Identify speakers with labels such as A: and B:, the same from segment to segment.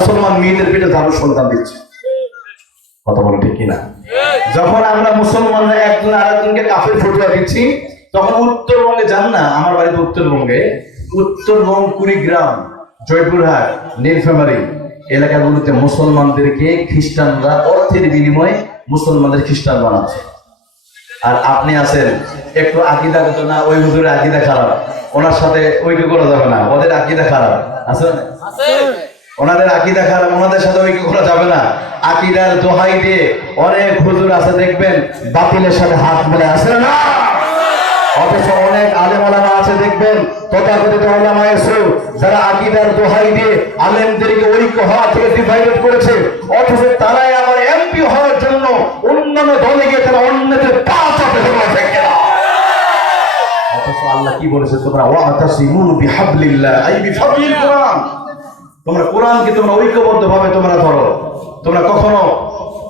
A: মুসলমান মেয়েদের পেটে ধারণ সন্তান দিচ্ছে। কথা বলে ঠিক কিনা? যখন আমরা মুসলমানরা একজন আরেকজনকে কাফের ফটুয়া দিচ্ছি, তখন উত্তরবঙ্গে যান না, আমার বাড়িতে উত্তরবঙ্গে। উত্তরবঙ্গ, কুড়িগ্রাম, জয়পুরহাট, নীলফামারী এলাকাগুলোতে মুসলমানদেরকে খ্রিস্টানরা অর্থের বিনিময়ে মুসলমানদের খ্রিস্টান বানাচ্ছে। আর আপনি আছেন, একটু আকিদা কত না, ওই হুজুরের আকিদা খারাপ। ওনার সাথে ঐক্য করা যাবে না, ওদের আকিদা খারাপ। আছে? ওনাদের আকিদা খারাপ, ওনাদের সাথে ঐক্য করা যাবে না। আকিদার দোহাই দিয়ে অনেক হুজুর আছে, দেখবেন, বাতিলের সাথে হাত মেলে আছে না? অথচ অনেক আছে, দেখবেন, তথাকথিত আলামা যারা আকিদার দোহাই দিয়ে আলেমদেরকে ঐক্য হওয়া থেকে ডিভাইডেড করেছে, অথচ তারাই এমপি হওয়ার জন্য অন্যান্য দলে গিয়ে তারা অন্যদের পা চাপে কেন? অথচ আল্লাহ কি বলেছে তোমরা ওয়াতাসিমু বিহাবলিল্লাহ, আই বিফাবলিল তোমরা কোরআনকে তোমরা ঐক্যবদ্ধ ভাবে তোমরা ধরো। তোমরা কখনো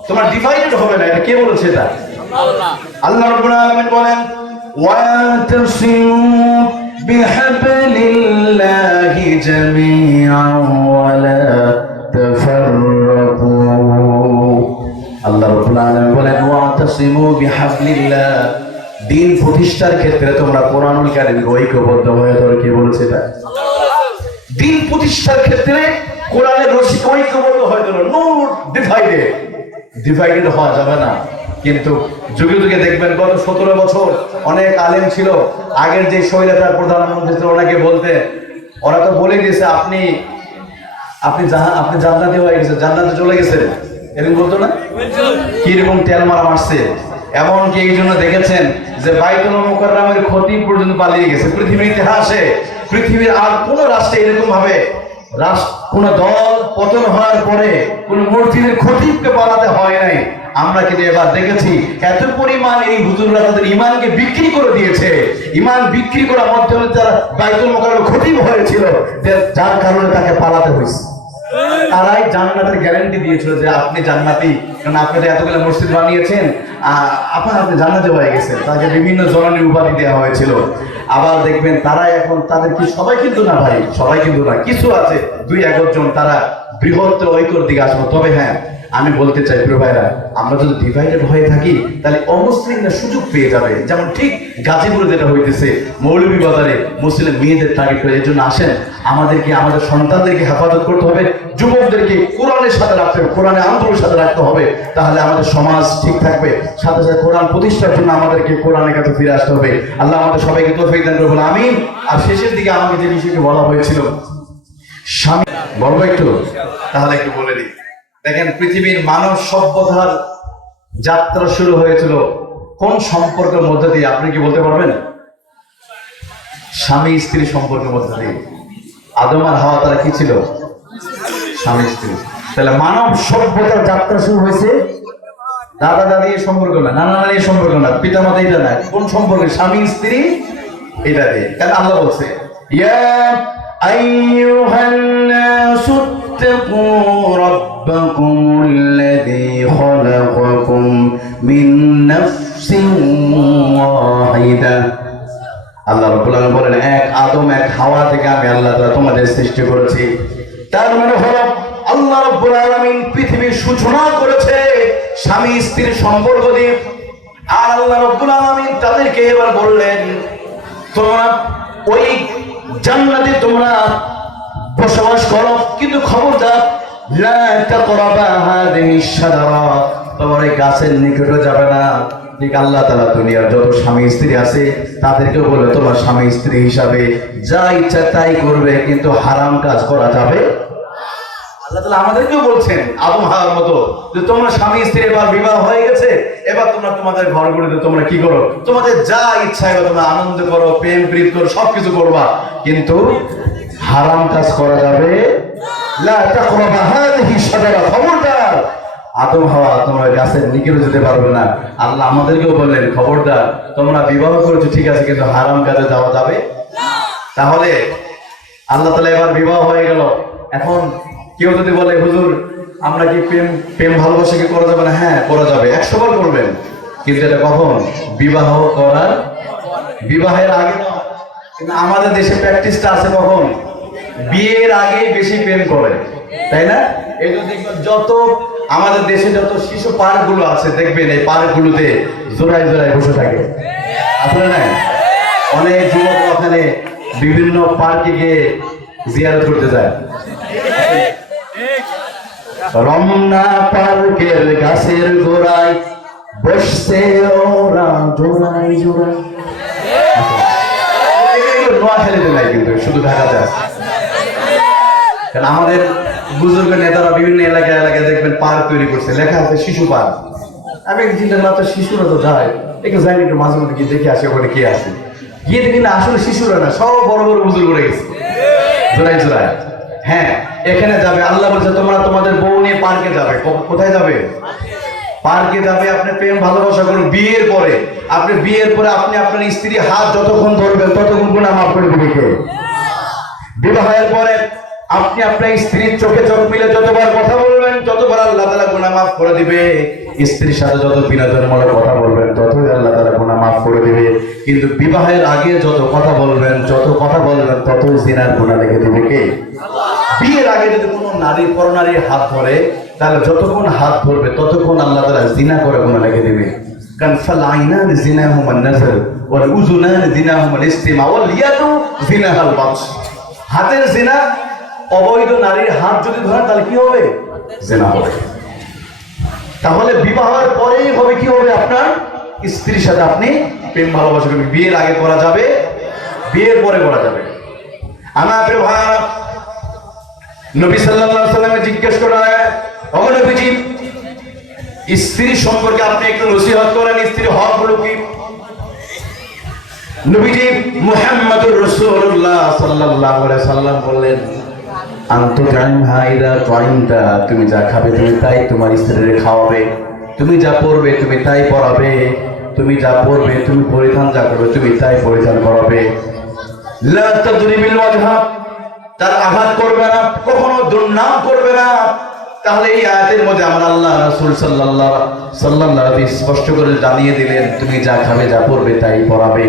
A: তোমরা ডিভাইডেড হবে না এটা কে বলেছে এটা? আল্লাহ। রাব্বুল আলামিন বলেন ওয়াতাসিমু বিহাবলিল্লাহি জামিআন ওয়া লা তাফাররাকু। আল্লাহ রাব্বুল আলামিন বলেন ওয়াতাসিমু বিহাবলিল্লাহ। দিন প্রতিষ্ঠার ক্ষেত্রে তোমরা কোরআনুল কারীমকে ঐক্যবদ্ধ হয়ে ধরো কে বলেছে এটা? দিন প্রতিষ্ঠার ক্ষেত্রে কোরআনের রশি ঐক্যবদ্ধ হয়ে গেল নো ডিভাইডেড ডিভাইডেড হওয়া যাবে না। কিন্তু যুগে যুগে দেখবেন, গত সতেরো বছর অনেক আলেম ছিল। আগের যে স্বৈরাচার প্রধানমন্ত্রী ছিল, ওনাকে বলতে, ওরা তো বলে দিয়েছে, আপনি আপনি আপনি জান্নাতি হয়ে গেছে, জান্নাতে চলে গেছেন এরকম বলতো না? কীরকম তেল মারা মারছে? এমনকি এই জন্য দেখেছেন যে বাইতুল মুকাররমের ক্ষতি পর্যন্ত পালিয়ে গেছে। পৃথিবীর ইতিহাসে পৃথিবীর আর কোন রাষ্ট্রে এরকম ভাবে কোন দল পতন হওয়ার পরে কোন মসজিদের খতিবকে পালাতে হয় নাই। আমরা কিন্তু এবার দেখেছি এত পরিমাণ এই হুজুররা তাদের ইমানকে বিক্রি করে দিয়েছে। ইমান বিক্রি করার মাধ্যমে তারা বাইতুল মুকাররম খতিব হয়েছিল যার কারণে তাকে পালাতে হয়েছে। তারাই জান্নাতের গ্যারান্টি দিয়েছিল যে আপনি জান্নাতি। কারণ আপনি তো এতগুলো মসজিদ বানিয়েছেন আপনার আপনি জান্নাতে হয়ে গেছে। তাকে বিভিন্ন ধরনের উপাধি দেওয়া হয়েছিল। আবার দেখবেন তারা এখন তাদের কি সবাই কিন্তু না ভাই, সবাই কিন্তু না। কিছু আছে, দুই একজন তারা বৃহত্তর ঐক্যর দিকে আসব। তবে হ্যাঁ আমি বলতে চাই, প্রিয় ভাইরা, আমরা যদি ডিভাইডেড হয়ে থাকি, তাহলে অমুসলিমরা সুযোগ পেয়ে যাবে। যেমন ঠিক গাজীপুরে যেটা হইতেছে, মৌলভী বাজারে মুসলিম মেয়েদের টার্গেট করে এই জন্য আসেন। আমাদেরকে, আমাদের সন্তানদেরকে হেফাজত করতে হবে, যুবকদেরকে কোরআনের সাথে রাখতে হবে, কোরআনের আন্দোলনের সাথে রাখতে হবে, তাহলে আমাদের সমাজ ঠিক থাকবে। সাথে সাথে কোরআন প্রতিষ্ঠার জন্য আমাদেরকে কোরআনের কাছে ফিরে আসতে হবে। আল্লাহ আমাদের সবাইকে তৌফিক দান করবেন আমিন। আর শেষের দিকে আমাকে যে বিষয়টি বলা হয়েছিল, স্বামী বলব একটু? তাহলে একটু বলে দিই। দেখেন পৃথিবীর মানব সভ্যতার যাত্রা শুরু হয়েছিল কোন সম্পর্কের মধ্যে দিয়ে? আপনি কি বলতে পারবেন? স্বামী স্ত্রী সম্পর্কের মধ্যে দিয়ে। আদম আর হাওয়া তারা কি ছিল? স্বামী স্ত্রী। তাহলে মানব সভ্যতার যাত্রা শুরু হয়েছে দাদা দাদি সম্পর্ক না, নানা নানি সম্পর্ক না পিতা মাতা এটা না। কোন সম্পর্কে? স্বামী স্ত্রী এটা দিয়ে। কেন আল্লাহ বলছে, ইয়া আইয়ুহান اتقوا ربكم الذي خلقكم من نفس واحدة আল্লাহ রাব্বুল আলামিন বলেন এক আদম এক হাওয়া থেকে আমি আল্লাহ তাআলা তোমাদের সৃষ্টি করেছি তার মানে হলো আল্লাহ রাব্বুল আলামিন পৃথিবীর সূচনা করেছে স্বামী স্ত্রীর সম্পর্ক দিয়ে আর আল্লাহ রাব্বুল আলামিন তাদেরকে এবার বললেন তোমরা ওই জান্নাতে তোমরা বসবাস করো, কিন্তু হাদিহি তোমার এই গাছের যাবে না। ঠিক আল্লাহ তাআলা দুনিয়ার যত স্বামী স্ত্রী আছে বলে, তোমার স্বামী স্ত্রী হিসাবে যা ইচ্ছা তাই করবে, কিন্তু হারাম কাজ করা যাবে বলছেন হাওয়ার মতো, যে তোমরা স্বামী স্ত্রী এবার বিবাহ হয়ে গেছে, এবার তোমরা তোমাদের ঘরগুলিতে তোমরা কি করো? তোমাদের যা ইচ্ছা হয় তোমরা আনন্দ করো প্রেম প্রীত করো, সবকিছু করবা। কিন্তু হারাম কাজ করা যাবে? লা তাকরাবা হাদিহি শাজারা খবরদার। আদম হাওয়া, তোমরা গাছের নিকেটে যেতে পারবে না। আল্লাহ আমাদেরকেও বললেন, খবরদার, তোমরা বিবাহ করেছ, ঠিক আছে, কিন্তু হারাম কাজে যাওয়া যাবে? তাহলে আল্লাহ তালা এবার বিবাহ হয়ে গেল। এখন কেউ যদি বলে, হুজুর, আমরা কি প্রেম প্রেম ভালোবাসা কি করা যাবে না? হ্যাঁ করা যাবে। একশো বার করবেন। কিন্তু এটা কখন? বিবাহ করার, বিবাহের আগে। কিন্তু আমাদের দেশে প্র্যাকটিসটা আছে কখন? বিয়ের আগে বেশি প্রেম করে, তাই না? এই যত আমাদের দেশে যত শিশু পার্কগুলো আছে, দেখবেন এই পার্ক গুলোতে জোড়ায় জোড়ায় বসে থাকে। আসলে না অনেক যুবক ওখানে বিভিন্ন পার্কে গিয়ে জিয়ারত করতে যায়। রমনা পার্কের গাছের গোড়ায় বসছে ওরা জোড়ায় জোড়ায়। নোয়াখালীতে নাই কিন্তু, শুধু ঢাকাতে আছে। কারণ আমাদের বুজুর্গ নেতারা বিভিন্ন এলাকায় এলাকায় দেখবেন পার্ক তৈরি করছে, লেখা আছে শিশু পার্ক। আমি একদিন চিন্তা করলাম তো শিশুরা তো যায়। একটু যাইনি একটু মাঝে মধ্যে গিয়ে দেখে আসে ওখানে কে আছে। গিয়ে দেখি, না, আসলে শিশুরা না, সব বড় বড় বুজুর্গ গেছে। জোড়ায় জোড়ায় হ্যাঁ এখানে যাবে, আল্লাহ বলছে, তোমরা তোমাদের বউ নিয়ে পার্কে যাবে। কোথায় যাবে? পার্কে যাবে, আপনি প্রেম, ভালোবাসা করুন, বিয়ের পরে। আপনি বিয়ের পরে আপনি আপনার স্ত্রী হাত যতক্ষণ ধরবেন, ততক্ষণ গুণা মাফ করে বিবাহের পরে আপনি আপনার স্ত্রীর চোখে চোখ মিলে যতবার কথা বলবেন, ততবার আল্লাহ তালা গুণা মাফ করে দিবে। স্ত্রীর সাথে যত বিনোদনমূলক কথা বলবেন, ততই আল্লাহ তালা গুণা মাফ করে দিবে। কিন্তু বিবাহের আগে যত কথা বলবেন, যত কথা বলবেন, ততই জিনার গুণা লেগে দিবে কে? বিয়ের আগে যদি কোনো নারী পরনারীর হাত ধরে, তাহলে যতক্ষণ হাত ধরবে, ততক্ষণ আল্লাহ তালা জিনা করে গুণা লেগে দিবে। হাতের জিনা অবৈধ নারীর হাত যদি ধরেন, তাহলে কি হবে? জিনা হবে। তাহলে বিবাহের পরেই হবে কি হবে আপনার? স্ত্রীর সাথে আপনি প্রেম ভালোবাসা করবেন। বিয়ের আগে করা যাবে, বিয়ের পরে করা যাবে। আমার ভাই নবী সাল্লাল্লাহু সাল্লামে জিজ্ঞেস করা স্ত্রী সম্পর্কে আপনি একটু নসিহত করেন, স্ত্রীর হক হলো কি? নবীজি মুহাম্মদুর রাসূলুল্লাহ সাল্লাল্লাহু আলাইহি সাল্লাম বললেন আন্ত টাইম হাইরা টাইমটা তুমি যা খাবে তুমি তাই তোমার স্ত্রীর খাওয়াবে। তুমি যা পরবে তুমি তাই পরাবে তুমি যা পরবে তুমি পরিধান যা করবে তুমি তাই পরিধান করাবে। তার আঘাত করবে না, কখনো দুর্নাম করবে না। তাহলে এই আয়াতের মধ্যে আমরা আল্লাহ রাসূল সাল্লাল্লাহু আলাইহি স্পষ্ট করে জানিয়ে দিলেন, তুমি যা খাবে যা পরবে তাই পরাবে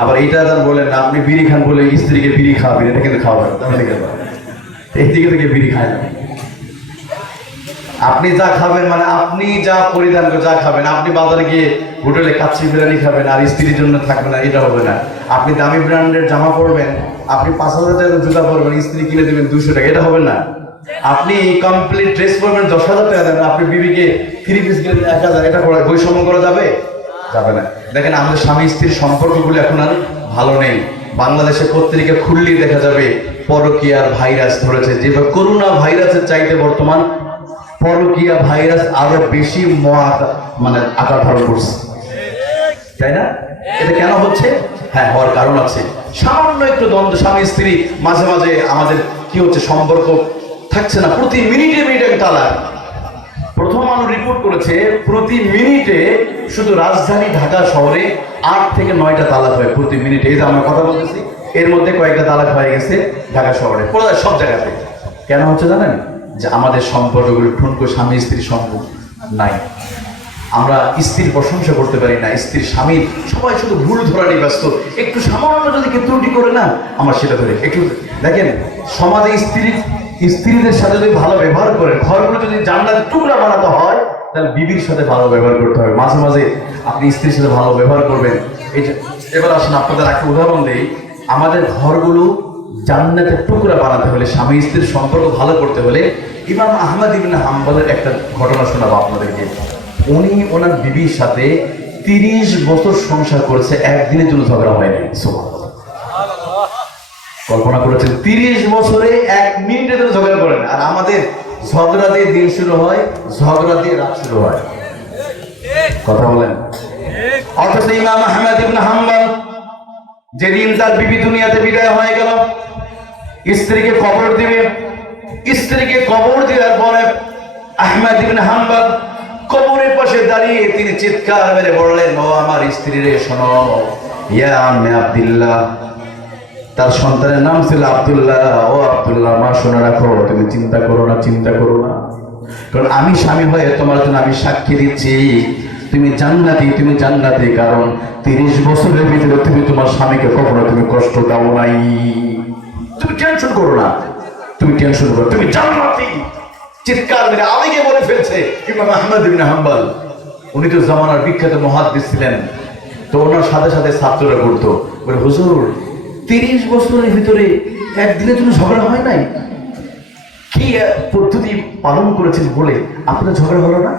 A: আবার এইটা যান বলেন আপনি বিড়ি খান বলে স্ত্রীকে বিড়ি খাওয়াবেন, এটা কিন্তু খাওয়াবেন তাহলে থেকে এই দিকে থেকে বিড়ি খায়। না আপনি যা খাবেন মানে আপনি যা পরিধান করে যা খাবেন, আপনি বাজারে গিয়ে হোটেলে কাচ্চি বিরিয়ানি খাবেন আর স্ত্রীর জন্য থাকবে না, এটা হবে না। আপনি দামি ব্র্যান্ডের জামা পরবেন, আপনি পাঁচ হাজার টাকা জুতা পরবেন, স্ত্রী কিনে দেবেন দুশো টাকা, এটা হবে না। আপনি কমপ্লিট ড্রেস পরবেন, দশ হাজার টাকা দেবেন, আপনি বিবিকে থ্রি পিস কিনে এক হাজার, এটা করা, বৈষম্য করা যাবে? যাবে না। দেখেন, আমাদের স্বামী স্ত্রীর সম্পর্কগুলো এখন আর ভালো নেই। বাংলাদেশের পত্রিকা খুললেই দেখা যাবে পরকীয়ার ভাইরাস ধরেছে। যেভাবে করোনা ভাইরাসের চাইতে বর্তমান পরকিয়া ভাইরাস আরও বেশি মানে আকার ধারণ করছে। তাই না? এটা কেন হচ্ছে? হ্যাঁ হওয়ার কারণ আছে। সামান্য একটু দ্বন্দ্ব। স্বামী, স্ত্রী, মাঝে মাঝে আমাদের কি হচ্ছে, সম্পর্ক থাকছে না। প্রতি মিনিটে মিনিটে তালা প্রথম আলো রিপোর্ট করেছে, প্রতি মিনিটে শুধু রাজধানী ঢাকা শহরে আট থেকে নয়টা তালা হয় প্রতি মিনিটে। এই যে আমরা কথা বলতেছি। এর মধ্যে কয়েকটা তালাক হয়ে গেছে ঢাকা শহরে। পুরো সব জায়গাতে। কেন হচ্ছে জানেন? যে আমাদের সম্পর্কগুলো ঠুনকো স্বামী স্ত্রীর সম্পর্ক নাই। আমরা স্ত্রীর প্রশংসা করতে পারি না, স্ত্রীর স্বামীর সবাই শুধু ভুল ধরানি ব্যস্ত। একটু সামান্য যদি কেউ ত্রুটি করে না, আমার সেটা ধরে। একটু দেখেন, সমাজে স্ত্রীর স্ত্রীদের সাথে যদি ভালো ব্যবহার করেন ঘরগুলো যদি জান্নাত টুকরা বানাতে হয়, তাহলে বিবির সাথে ভালো ব্যবহার করতে হবে। মাঝে মাঝে আপনি স্ত্রীর সাথে ভালো ব্যবহার করবেন। এই যে, এবার আসুন আপনাদের একটা উদাহরণ দেই। আমাদের ঘরগুলো জান্নাতের টুকরা বানাতে হলে, স্বামী স্ত্রীর সম্পর্ক ভালো করতে হলে ইমাম আহমদ ইবিন হাম্বলের একটা ঘটনা শোনাবো আপনাদেরকে। উনি ওনার বিবির সাথে তিরিশ বছর সংসার করেছে, একদিনের জন্য ঝগড়া হয়নি। কল্পনা করেছেন, তিরিশ বছরে এক মিনিটের জন্য ঝগড়া করেন। আর আমাদের ঝগড়া দিয়ে দিন শুরু হয়, ঝগড়া দিয়ে রাত শুরু হয়। কথা বলেন। অথচ ইমাম আহমেদ ইবনে হাম্বল যেদিন তার বিবি দুনিয়াতে বিদায় হয়ে গেল, স্ত্রীকে কবর দিবে। স্ত্রীকে কবর দেওয়ার পরে আহমেদ ইবনে হাম্বল কবরের পাশে দাঁড়িয়ে তিনি চিৎকার মেরে বললেন, ও আমার স্ত্রী রে, শোনো, ইয়া আম্মে আব্দুল্লাহ। তার সন্তানের নাম ছিল আব্দুল্লাহ। ও আব্দুল্লাহ, মা, শোনা রাখো, তুমি চিন্তা করো না, চিন্তা করো না। কারণ আমি স্বামী হয়ে তোমার জন্য আমি সাক্ষী দিচ্ছি। তুমি জান্নাতি তুমি জান্নাতি, কারণ তিরিশ বছরের ভিতরে তুমি তোমার স্বামীকে কখনো তুমি কষ্ট দাও নাই। তুমি টেনশন করো না। তুমি টেনশন করো। তুমি জান্নাতি। চিৎকার মেরে আবেগে বলে ফেলছে ইমাম আহমদ ইবনে হাম্বল। উনি তো জামানার বিখ্যাত মহাদ্দিস ছিলেন। তো ওনার সাথে সাথে ছাত্ররা করতো বলে, হুজুর, তিরিশ বছরের ভিতরে একদিনের জন্য ঝগড়া হয় নাই? কি পদ্ধতি পালন করেছেন বলে আপনার ঝগড়া হলো না?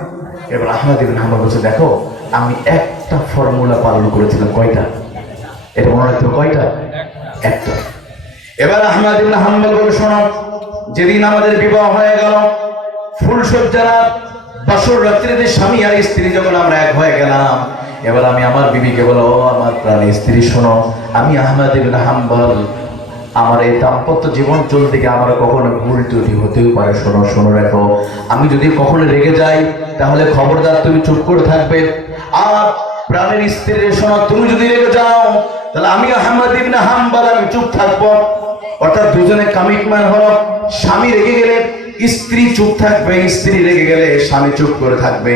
A: এবার আহমদ ইবিন হাম্বল বলছে, দেখো, আমি একটা ফর্মুলা পালন করেছিলাম, কয়টা? এটা মনে রাখতে কয়টা? একটা। এবার আহমদ ইবিন হাম্বল বলে শোনো, যেদিন আমাদের বিবাহ হয়ে গেল ফুলসজ্জা রাত বাসর রাত্রিতে স্বামী আর স্ত্রী যখন আমরা এক হয়ে গেলাম, এবার আমি আমার বিবিকে বলো আমার প্রাণী স্ত্রী, শোনো, আমি আহমদ ইবিন হাম্বল আমার এই দাম্পত্য জীবন চলতে গিয়ে আমার কখনো ভুল ত্রুটি হতেও পারে, শোনো শোনো রাখো আমি যদি কখনো রেগে যাই, তাহলে খবরদার তুমি চুপ করে থাকবে। আর প্রাণের স্ত্রীর শোনো, তুমি যদি রেগে যাও, তাহলে আমি আহমদ ইবনে হাম্বাল, আমি চুপ থাকব। অর্থাৎ দুজনে কমিটমেন্ট হলো, স্বামী রেগে গেলে স্ত্রী চুপ থাকবে, স্ত্রী রেগে গেলে স্বামী চুপ করে থাকবে।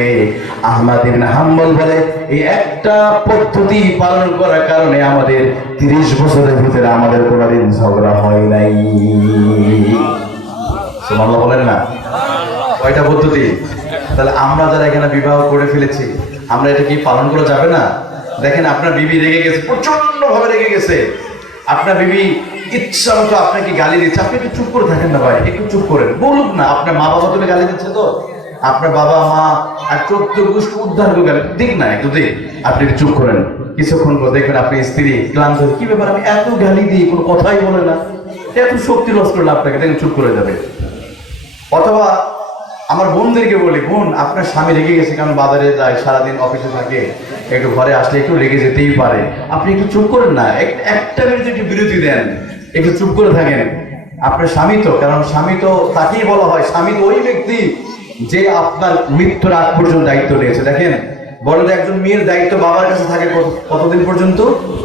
A: আহমদ হাম্বল বলে, এই একটা পদ্ধতি পালন করার কারণে আমাদের তিরিশ বছরের ভিতরে আমাদের কোনোদিন ঝগড়া হয় নাই। সুবহানাল্লাহ বলেন না? কয়টা পদ্ধতি? তাহলে আমরা যারা এখানে বিবাহ করে ফেলেছি, আমরা এটা কি পালন করা যাবে না? দেখেন আপনার বিবি রেগে গেছে, প্রচণ্ড ভাবে রেগে গেছে। আপনার বিবি ইচ্ছা মতো আপনাকে গালি দিচ্ছে। আপনি একটু চুপ করে থাকেন না ভাই একটু চুপ করেন। বলুক না আপনার মা বাবা তুমি গালি দিচ্ছে তো। আপনার বাবা মা আর চোদ্দ গোষ্ঠ উদ্ধার করে গেলেন। দিক না একটু দিক। আপনি একটু চুপ করেন। কিছুক্ষণ পর দেখবেন আপনি স্ত্রী ক্লান্ত হয়ে, কি ব্যাপার আমি এত গালি দিই কোনো কথাই বলে না। এত শক্তি লস করলে আপনাকে দেখেন চুপ করে যাবে। অথবা আমার বোনদেরকে বলি, বোন, আপনার স্বামী রেগে গেছে কারণ বাজারে যায়, সারাদিন অফিসে থাকে, একটু ঘরে আসলে একটু রেগে যেতেই পারে। আপনি একটু চুপ করেন না একটা মিনিট একটু বিরতি দেন, একটু চুপ করে থাকেন। আপনার স্বামী তো, কারণ স্বামী তো তাকেই বলা হয়, স্বামী তো ওই ব্যক্তি যে আপনার মৃত্যুর আগ পর্যন্ত দায়িত্ব নিয়েছে। দেখেন, বড় একজন মেয়ের দায়িত্ব বাবার কাছে থাকে কত- কতদিন পর্যন্ত?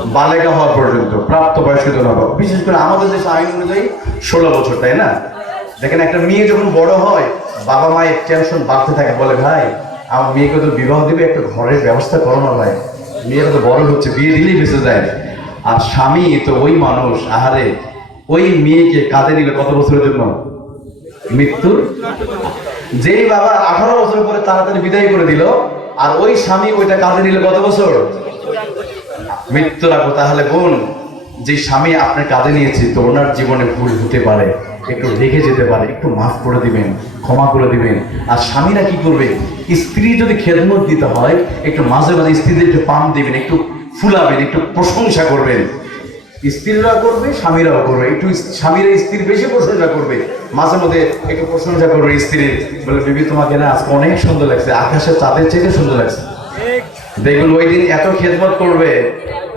A: বালেগা হওয়া পর্যন্ত প্রাপ্ত বয়স্ক বিশেষ করে আমাদের দেশে আইন অনুযায়ী ষোলো বছর, তাই না? দেখেন একটা মেয়ে যখন বড় হয়, বাবা মায়ের টেনশন বাড়তে থাকে, বলে, ভাই, আমার মেয়েকে তো বিবাহ দিবে, একটা ঘরের ব্যবস্থা করো না, ভাই। মেয়েরা তো বড় হচ্ছে, বিয়ে দিলেই বেঁচে যায়। আর স্বামী তো ওই মানুষ, আহারে, ওই মেয়েকে কাঁদে নিলে কত বছরের জন্য? মৃত্যুর? যেই বাবা আঠারো বছর পরে তাড়াতাড়ি বিদায় করে দিল, আর ওই স্বামী ওইটা কাঁদে নিলে কত বছর? মৃত্যু রাখো তাহলে বোন যে স্বামী আপনার কাঁধে নিয়েছে, তো ওনার জীবনে ভুল হতে পারে। একটু রেখে যেতে পারে, একটু মাফ করে দিবেন, ক্ষমা করে দিবেন। আর স্বামীরা কি করবে? স্ত্রী যদি খেদমত দিতে হয়, একটু মাঝে মাঝে স্ত্রীদের একটু পাম দিবেন, একটু ফুলাবেন, একটু প্রশংসা করবেন। স্ত্রীরা করবে, স্বামীরাও করবে। একটু স্বামীরা স্ত্রীর বেশি প্রশংসা করবে। মাঝে মধ্যে একটু প্রশংসা করবে স্ত্রীর। বলে, বিবি, তোমাকে না আজকে অনেক সুন্দর লাগছে। আকাশের চাঁদের চেয়ে সুন্দর লাগছে। দেখুন ওই দিন এত খেদমত করবে।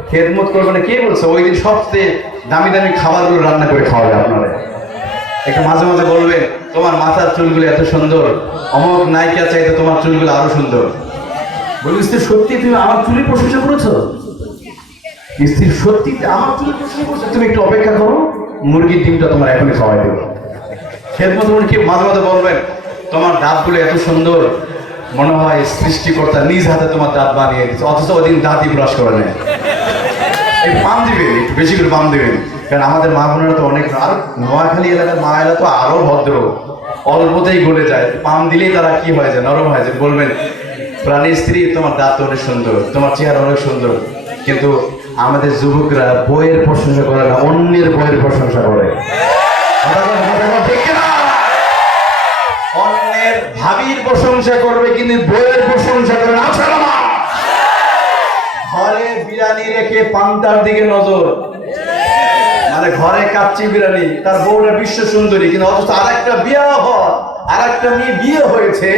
A: খেদমত করবে না কে বলছে? ওই দিন সবচেয়ে দামি দামি খাবারগুলো রান্না করে খাওয়াবে আপনারা। একটু মাঝে মাঝে বলবেন তোমার মাথার চুলগুলো এত সুন্দর অমক নায়িকা চাইতে তোমার চুলগুলো আরও সুন্দর। বলি স্ত্রী সত্যি তুমি আমার চুলের প্রশংসা করেছ? স্ত্রী সত্যি আমার চুলের প্রশংসা করছ? তুমি একটু অপেক্ষা করো মুরগির ডিমটা তোমার এখনই খাওয়াই দেবো। খেদমত উনি কি মাঝে মাঝে বলবেন তোমার দাঁতগুলো এত সুন্দর মনে হয় সৃষ্টিকর্তা নিজ হাতে তোমার দাঁত বানিয়ে দিচ্ছে অথচ ওদিন দাঁতই ব্রাশ করে নেয়। একটু পাম দিবেন একটু বেশি করে পাম দিবেন। কারণ আমাদের মা বোনেরা তো অনেক আর নোয়াখালী এলাকার মা এলা তো আরও ভদ্র। অল্পতেই গলে যায়। পাম দিলেই তারা কি হয়ে যায়, নরম হয়ে যায়। বলবেন, প্রাণীর স্ত্রী, তোমার দাঁত অনেক সুন্দর, তোমার চেহারা অনেক সুন্দর। কিন্তু আমাদের যুবকরা বইয়ের প্রশংসা করে না, অন্যের বইয়ের প্রশংসা করে? অন্যের ভাবির প্রশংসা করবে, কিন্তু বইয়ের প্রশংসা করে না। মা? ঘরে বিরানি রেখে পান্তার দিকে নজর। মানে ঘরে কাচ্চি বিরানি তার বউটা বিশ্ব সুন্দরী, কিন্তু অথচ আর একটা বিয়ে আর একটা মেয়ে বিয়ে হয়েছে,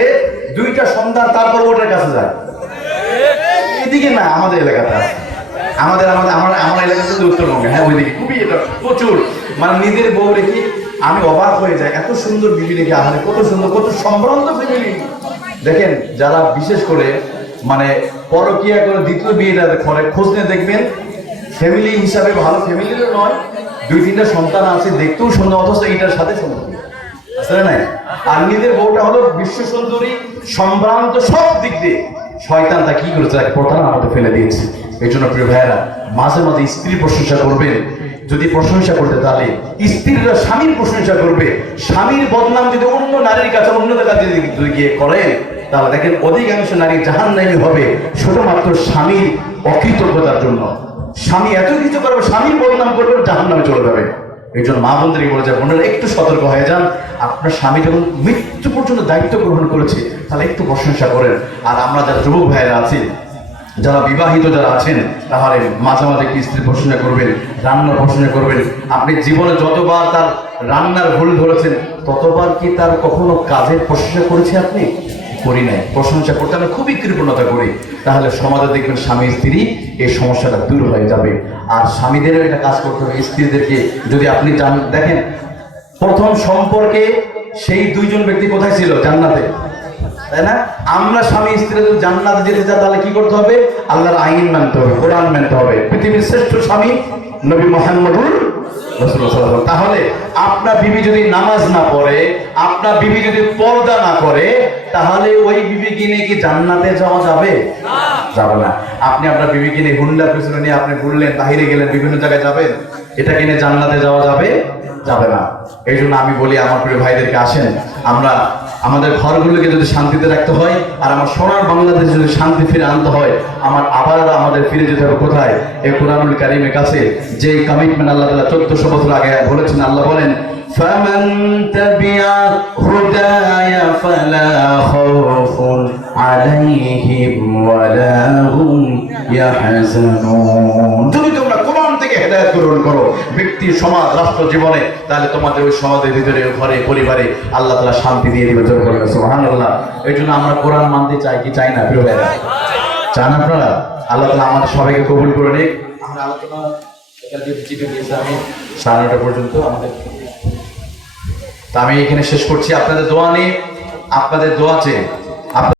A: দুইটা সন্তান, তারপর ওটার কাছে যায়। এদিকে না, আমাদের এলাকাতে। আমাদের আমাদের, আমার আমার এলাকাতে উত্তরবঙ্গে হ্যাঁ ওইদিকে খুবই এটা প্রচুর। মানে নিজের বউ রেখে আমি অবাক হয়ে যাই, এত সুন্দর বিবি রেখে আমাদের, কত সুন্দর, কত সম্ভ্রান্ত ফ্যামিলি দেখেন, যারা বিশেষ করে মানে পরকিয়া করে দ্বিতীয় বিয়েটা করে, খোঁজ নিয়ে দেখবেন ফ্যামিলি হিসাবে ভালো ফ্যামিলিরও নয়, দুই তিনটা সন্তান আছে, দেখতেও সুন্দর, অথচ এটার সাথে সুন্দর। আসলে নাই? আর নিজের বউটা হলো বিশ্ব সুন্দরী সম্ভ্রান্ত, সব দিক দিয়ে। শয়তান তা কি করেছে? তাকে প্রধান আমাদের ফেলে দিয়েছে। এই জন্য প্রিয় ভাইয়েরা, মাঝে মাঝে স্ত্রী প্রশংসা করবেন। যদি প্রশংসা করতে, তাহলে স্ত্রীরা স্বামীর প্রশংসা করবে। স্বামীর বদনাম যদি অন্য নারীর কাছে অন্যদের কাছে যদি গিয়ে করে তাহলে দেখেন অধিকাংশ নারী জাহান হবে, শুধুমাত্র স্বামীর অকৃতজ্ঞতার জন্য। স্বামী এত কিছু করবে, স্বামীর বদনাম করবে জাহান নামে চলে যাবে। এই জন্য মা বোনদেরকে বলেছে বোনেরা একটু সতর্ক হয়ে যান। আপনার স্বামী যখন মৃত্যু পর্যন্ত দায়িত্ব গ্রহণ করেছে, তাহলে একটু প্রশংসা করেন। আর আমরা যারা যুবক ভাইয়েরা আছি, যারা বিবাহিত যারা আছেন, তাহলে মাঝে মাঝে কি স্ত্রী প্রশংসা করবেন, রান্নার প্রশংসা করবেন। আপনি জীবনে যতবার তার রান্নার ভুল ধরেছেন, ততবার কি তার কখনো কাজের প্রশংসা করেছে আপনি? করি নাই, প্রশংসা করতে আমরা খুবই কৃপণতা করি। তাহলে সমাজে দেখবেন স্বামী স্ত্রী এই সমস্যাটা দূর হয়ে যাবে। আর স্বামীদেরও এটা কাজ করতে হবে, স্ত্রীদেরকে যদি আপনি দেখেন, প্রথম সম্পর্কে সেই দুইজন ব্যক্তি কোথায় ছিল? জান্নাতে। তাই না? আমরা স্বামী স্ত্রী যদি জান্নাতে যেতে চাই, তাহলে কি করতে হবে? আল্লাহর আইন মানতে হবে, কোরআন মানতে হবে। পৃথিবীর শ্রেষ্ঠ স্বামী নবী মোহাম্মদুর তাহলে আপনার বিবি যদি নামাজ না পড়ে আপনার বিবি যদি পর্দা না করে তাহলে ওই বিবি কিনে কি জান্নাতে যাওয়া যাবে? যাবে না। আপনি আপনার বিবি কিনে হুন্ডার পিছনে নিয়ে আপনি ঘুরলেন বাহিরে গেলেন বিভিন্ন জায়গায় যাবেন এটা কিনে জান্নাতে যাওয়া যাবে? যাবে না। এই জন্য আমি বলি আমার প্রিয় ভাইদেরকে আসেন আমরা আমাদের ঘরগুলোকে যদি শান্তিতে রাখতে হয় আর আমার সোনার বাংলাদেশে যদি শান্তি ফিরে আনতে হয় আমার আবার আমাদের ফিরে যেতে হবে কোথায় এই কোরআনুল কারিমের কাছে যে কমিটমেন্ট আল্লাহ তাআলা চোদ্দশো বছর আগে বলেছেন আল্লাহ বলেন فمن تبع هداي فلا خوف عليهم ولا هم يحزنون হেদায়েত গ্রহণ করো। ব্যক্তি, সমাজ, রাষ্ট্র জীবনে, তাহলে তোমাদের ওই সমাজের ভিতরে, ঘরে, পরিবারে আল্লাহ তাআলা শান্তি দিয়ে দিবে জোর করবে সুবহানাল্লাহ। এই জন্য আমরা কোরআন মানতে চাই কি চাই না, প্রিয় ভাইরা? চান আপনারা? আল্লাহ তাআলা আমাদের সবাইকে কবুল করে নিক। আমরা আলোচনা আমি। সাড়ে নটা পর্যন্ত আমাদের তা আমি এখানে শেষ করছি। আপনাদের দোয়া নিয়ে আপনাদের দোয়া চেয়ে